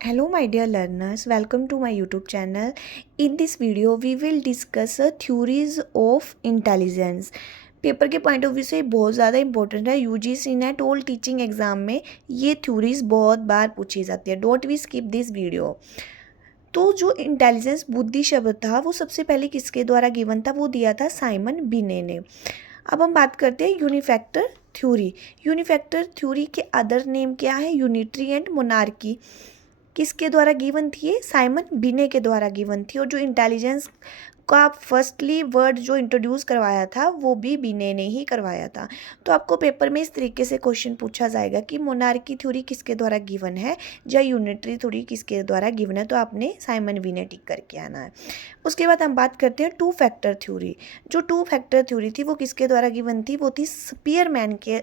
Hello my dear learners, welcome to my YouTube channel. In this video we will discuss theories of intelligence. Paper के point of view से बहुत ज़्यादा important है। UGC NET all teaching exam में ये theories बहुत बार पूछी जाती है। Don't we skip this video. तो जो इंटेलिजेंस बुद्धि शब्द था वो सबसे पहले किसके द्वारा गिवन था? वो दिया था साइमन बिने ने। अब हम बात करते हैं यूनिफैक्टर थ्योरी। यूनिफैक्टर थ्योरी के अदर नेम क्या है? Unitary and monarchy. किसके द्वारा गिवन थी? ये साइमन बिने के द्वारा गिवन थी। और जो इंटेलिजेंस का फर्स्टली वर्ड जो इंट्रोड्यूस करवाया था वो भी बिने ने ही करवाया था। तो आपको पेपर में इस तरीके से क्वेश्चन पूछा जाएगा कि मोनार्की थ्योरी किसके द्वारा गिवन है या यूनिटरी थ्योरी किसके द्वारा गिवन है, तो आपने साइमन बिने टिक करके आना है। उसके बाद हम बात करते हैं टू फैक्टर थ्योरी। जो टू फैक्टर थ्योरी थी वो किसके द्वारा गिवन थी? वो थी स्पीयरमैन के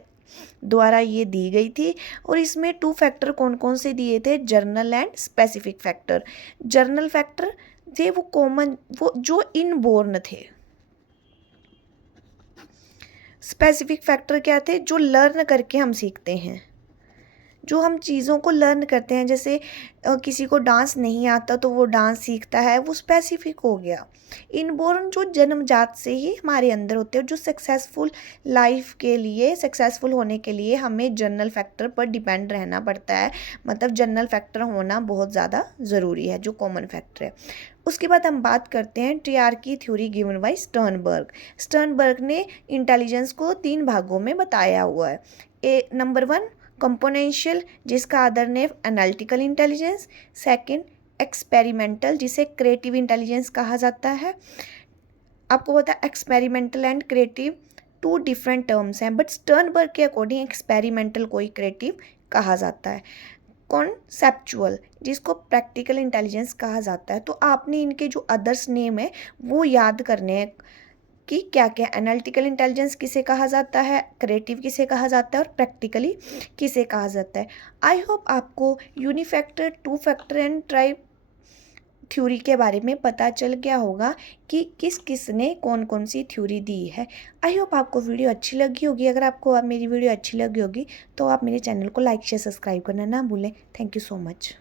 द्वारा ये दी गई थी। और इसमें टू फैक्टर कौन कौन से दिए थे? Journal and specific factor. Journal factor थे वो कॉमन, वो जो इनबोर्न थे। स्पेसिफिक फैक्टर क्या थे? जो लर्न करके हम सीखते हैं, जो हम चीज़ों को लर्न करते हैं। जैसे किसी को डांस नहीं आता तो वो डांस सीखता है, वो स्पेसिफिक हो गया। इनबोर्न जो जन्मजात से ही हमारे अंदर होते हैं, जो सक्सेसफुल लाइफ के लिए, सक्सेसफुल होने के लिए हमें जनरल फैक्टर पर डिपेंड रहना पड़ता है। मतलब जनरल फैक्टर होना बहुत ज़्यादा ज़रूरी है, जो कॉमन फैक्टर है। उसके बाद हम बात करते हैं triarchic theory given by Sternberg. Sternberg ने इंटेलिजेंस को 3 भागों में बताया हुआ है। नंबर 1 कंपोनेंशियल, जिसका other name analytical intelligence. Second experimental, जिसे क्रिएटिव इंटेलिजेंस कहा जाता है। आपको पता है experimental and creative 2 different terms हैं, बट स्टर्नबर्ग के अकॉर्डिंग एक्सपेरिमेंटल को ही क्रिएटिव कहा जाता है। कॉन्सेप्चुअल, जिसको प्रैक्टिकल इंटेलिजेंस कहा जाता है। तो आपने इनके जो अदर्स नेम है वो याद करने हैं कि क्या क्या एनालिटिकल इंटेलिजेंस किसे कहा जाता है, क्रिएटिव किसे कहा जाता है और प्रैक्टिकली किसे कहा जाता है। आई होप आपको unifactor, two factor and tri theory के बारे में पता चल गया होगा कि किस किस ने कौन कौन सी थ्योरी दी है। आई होप आपको वीडियो अच्छी लगी होगी। अगर आपको मेरी वीडियो अच्छी लगी होगी तो आप मेरे चैनल को लाइक शेयर सब्सक्राइब करना ना भूलें। Thank you so much.